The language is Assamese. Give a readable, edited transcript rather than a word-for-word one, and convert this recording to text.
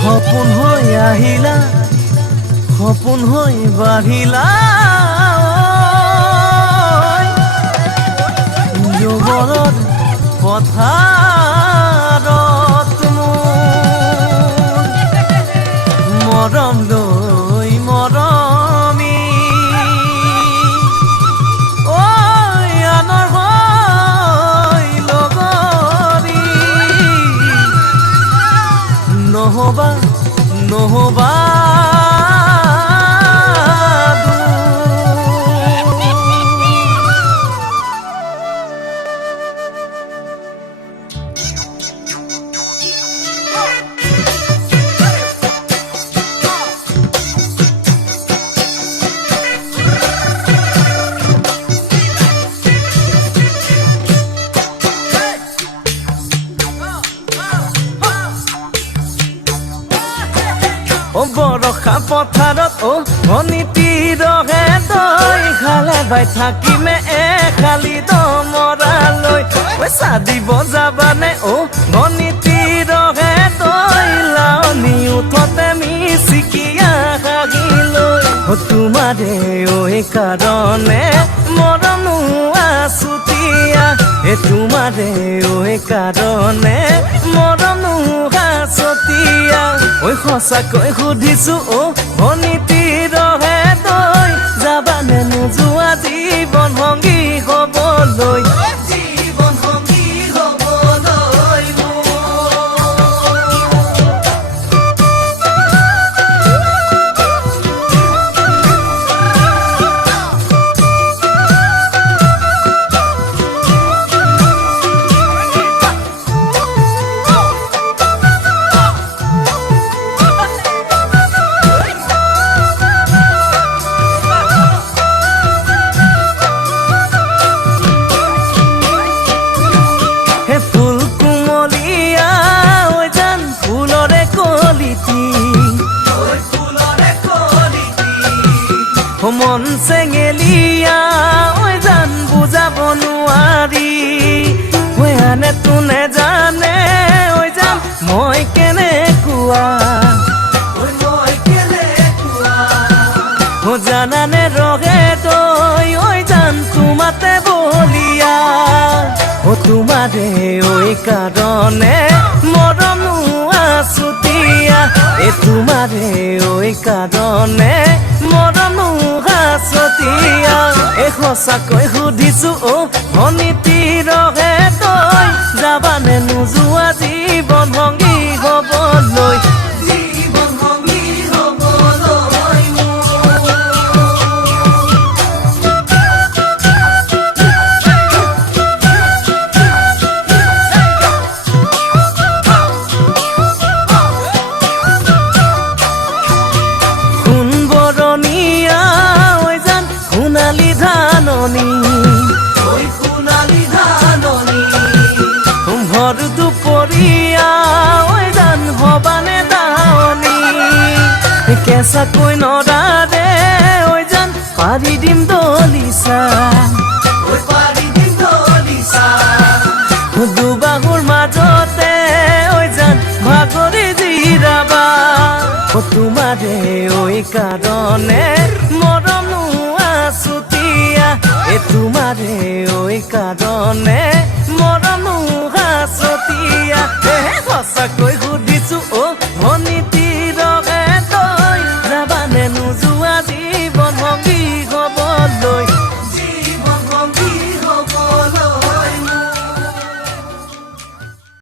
সপোন হৈ আহিলা সপোন হৈ বাঢ়িলা যুগলত পথাৰত মৰম লৈ মৰমি আনৰ হৈ লগৰী নহবা নহবা বৰষা পথাৰত ভনীতি ৰহে তই খালে বাই থাকিমে খালি দমৰালৈ পইচা দিব যাবানে ভনীতি ৰহে তই লাউনি উঠতে মিচিকিয়া হাগিলৈ তোমাৰে কাৰণে মৰম আছুতীয়া তোমাৰে কাৰণে মৰম আছতীয়া সঁচাকৈ সুধিছো ভনীতি ৰহে তই যাবানে নোযোৱা জীৱন সংগী হ'বলৈ জীৱন সংগী হ'বলৈ মন চেঙেলিয়া জান বুজাব নোৱাৰি আনে তোনে জানে যাম মই কেনেকুৱা জানানে ৰহে তই জান তোমাতে বলিয়া তোমাৰে কাৰণে মৰম আছুতীয়া তোমাৰে কাৰণে মৰম আছতীয়া সঁচাকৈ সুধিছো ভনীতি ৰহে তই যাবানে নোযোৱা জীৱন সংগী হ'বলৈ জীৱন সংগী হ'বলৈ ভৰ দুপৰীয়া জান হবানে দাৱনী কেঁচাকৈ নৰাৰে জান পাৰি দিম দলিচা দুবাহুৰ মাজতে জান ভাগৰি জিৰাবা তোমাৰে কাৰণে মৰম আছুতীয়া তোমাৰে কাৰণে মৰম আছতীয়া সঁচাকৈ সুধিছো ভনী